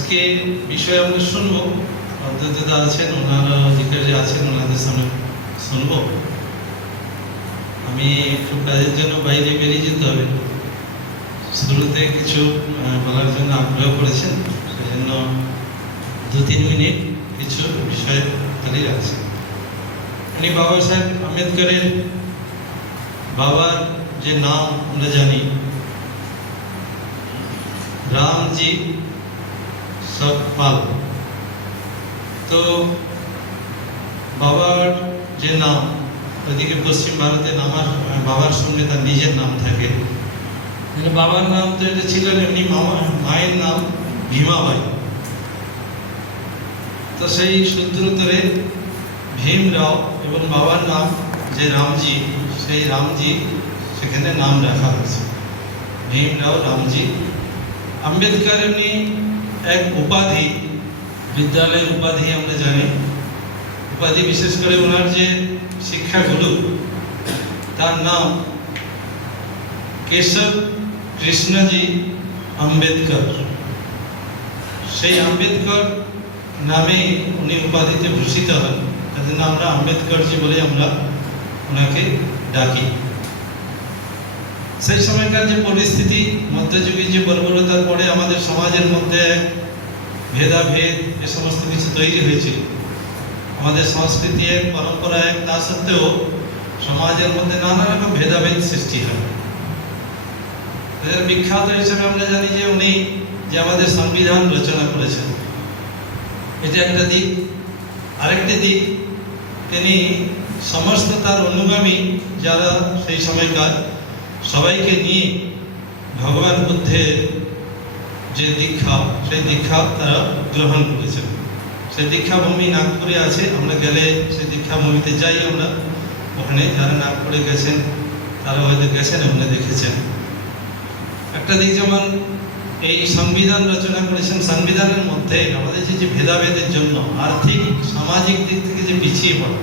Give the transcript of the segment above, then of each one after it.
আজকে বিষয় আমরা শুনবো, অধ্যক্ষতা আছেন, ওনারা অধিকারী আছেন, ওনাদের সামনে শুনবো। আমি একটু কাজের জন্য বাইরে বেরিয়ে যেতে হবে। শুরুতে কিছু বলার জন্য আগ্রহ করেছেন, সেজন্য 2-3 মিনিট কিছু বিষয় খালি রাখছি। উনি বাবা সাহেব আম্বেদকরের বাবার যে নাম আমরা জানি, রামজি সতপাল। তো বাবার যে নাম, ওদিকে পশ্চিম ভারতে নামার বাবার সঙ্গে তার নিজের নাম থাকে। বাবার নাম তো এটা ছিল, এমনি মায়ের নাম ভীমাবাই। তো সেই সূত্রধরে ভীমরাও এবং বাবার নাম যে রামজি, সেই রামজি সেখানে নাম রাখা হয়েছে, ভীমরাও রামজি আম্বেদকর। এমনি এক উপাধি, বিদ্যালয়ের উপাধি আমরা জানি, উপাধি বিশেষ করে ওনার যে শিক্ষাগুরু, তার নাম কেশব কৃষ্ণজি আম্বেদকর। সেই আম্বেদকর নামে উনি উপাধিতে ভূষিত হন, তার জন্য আমরা আম্বেদকরজি বলে আমরা ওনাকে ডাকি। সেই সময়কার যে পরিস্থিতি, মধ্যযুগীর যে বর্বরতার পরে আমাদের সমাজের মধ্যে ভেদাভেদ এ সমস্ত কিছু তৈরি হয়েছিল, আমাদের সংস্কৃতি এক, পরম্পরা এক, তা সত্ত্বেও সমাজের মধ্যে নানা রকম ভেদাভেদ সৃষ্টি হয়। বিখ্যাত হিসেবে আমরা জানি যে উনি যে আমাদের সংবিধান রচনা করেছেন, এটা একটা দিক। আরেকটি দিক, তিনি সমস্ত তার অনুগামী যারা সেই সময়কার, সবাইকে নিয়ে ভগবান বুদ্ধের যে দীক্ষা, সেই দীক্ষা তারা গ্রহণ করেছেন। সেই দীক্ষাভূমি নাগপুরে আছে, আমরা গেলে সেই দীক্ষাভূমিতে যাই আমরা। ওখানে যারা নাগপুরে গেছেন তারা হয়তো গেছেন, ওখানে দেখেছেন। একটা দিক যেমন এই সংবিধান রচনা করেছেন, সংবিধানের মধ্যে আমাদের যে ভেদাভেদের জন্য আর্থিক সামাজিক দিক থেকে যে পিছিয়ে পড়ে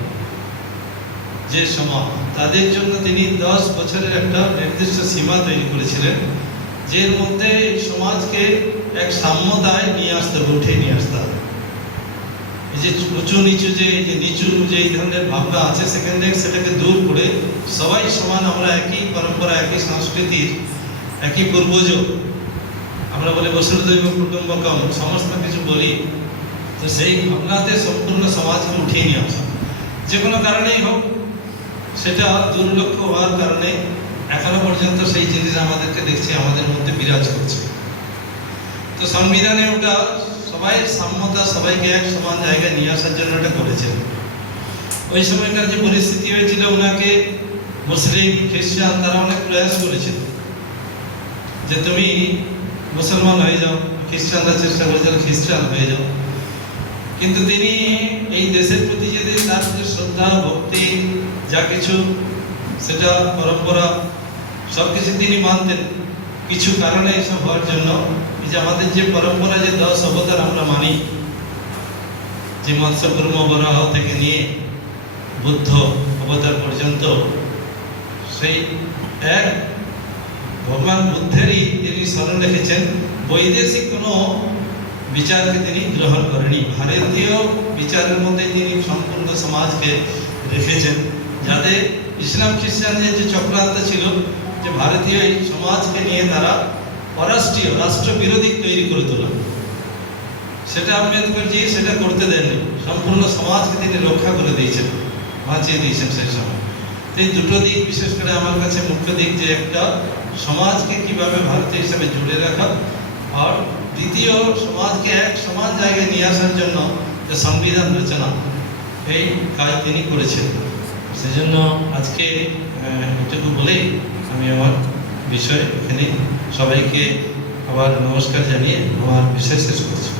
যে সমাজ, তাদের জন্য তিনি 10 বছরের একটা নির্দিষ্ট সীমা তৈরি করেছিলেন, যের মধ্যে সমাজকে এক সাম্যতায় নিয়ে আসতে হবে, উঠে নিয়ে আসতে হবে। এই যে উঁচু নিচু যে নিচু যে এই ধরনের ভাবনা আছে, সেখান থেকে সেটাকে দূর করে সবাই সমান, আমরা একই পরম্পরা, একই সংস্কৃতির, একই পূর্বজ, আমরা বলি বসুধৈব কুটুম্বকম, সমস্ত কিছু বলি। তো সেই ভাবনাতে সম্পূর্ণ সমাজকে উঠিয়ে নিয়ে আসা, যে কোনো কারণেই হোক, সেটা দুর্লক্ষ্য হওয়ার কারণে এখনো পর্যন্ত সেই জিনিস আমাদেরকে দেখছি আমাদের মধ্যে বিরাজ করছে। তো সংবিধানে ওটা সবাই সাম্যতা, সবাইকে এক সমান জায়গায় নিয়ে আসার জন্য এটা করেছেন। ওই সময়কার যে পরিস্থিতি হয়েছিল, ওনাকে মুসলিম, খ্রিস্টান তারা অনেক প্রয়াস করেছিল যে তুমি মুসলমান হয়ে যাও, খ্রিস্টানরা চেষ্টা করেছিল খ্রিস্টান হয়ে যাও। কিন্তু তিনি এই দেশের প্রতি যে তার যে শ্রদ্ধা, ভক্তি, যা কিছু, সেটা পরম্পরা সব কিছু তিনি মানতেন। কিছু কারণে এসব হওয়ার জন্য এই যে আমাদের যে পরম্পরা, যে 10 অবতার আমরা মানি, যে মৎস্য কুর্ম বরাহ থেকে নিয়ে বুদ্ধ অবতার পর্যন্ত, সেই এক ভগবান বুদ্ধেরই তিনি স্মরণ রেখেছেন। বৈদেশিক কোনো বিচারকে তিনি গ্রহণ করেনি, ভারতীয় বিচারের মধ্যে তিনি সম্পূর্ণ সমাজকে রেখেছেন, যাতে ইসলাম খ্রিস্টানদের যে চক্রান্ত ছিল, যে ভারতীয় এই সমাজকে নিয়ে তারা পররাষ্ট্রীয় রাষ্ট্রবিরোধী তৈরি করে তোলা, সেটা আম্বেদকরজি সেটা করতে দেননি। সম্পূর্ণ সমাজকে তিনি রক্ষা করে দিয়েছেন, বাঁচিয়ে দিয়েছেন সেই সময়। এই দুটো দিক বিশেষ করে আমার কাছে মুখ্য দিক, যে একটা সমাজকে কিভাবে ভারতীয় হিসাবে জুড়ে রাখা, আর দ্বিতীয় সমাজকে এক সমান জায়গায় নিয়ে আসার জন্য যে সংবিধান রচনা, এই কাজ তিনি করেছেন। সেজন্য আজকে এটুকু বলেই আমি আমার বিষয় এখানে সবাইকে আবার নমস্কার জানিয়ে আমার বিষয় শেষ করছি।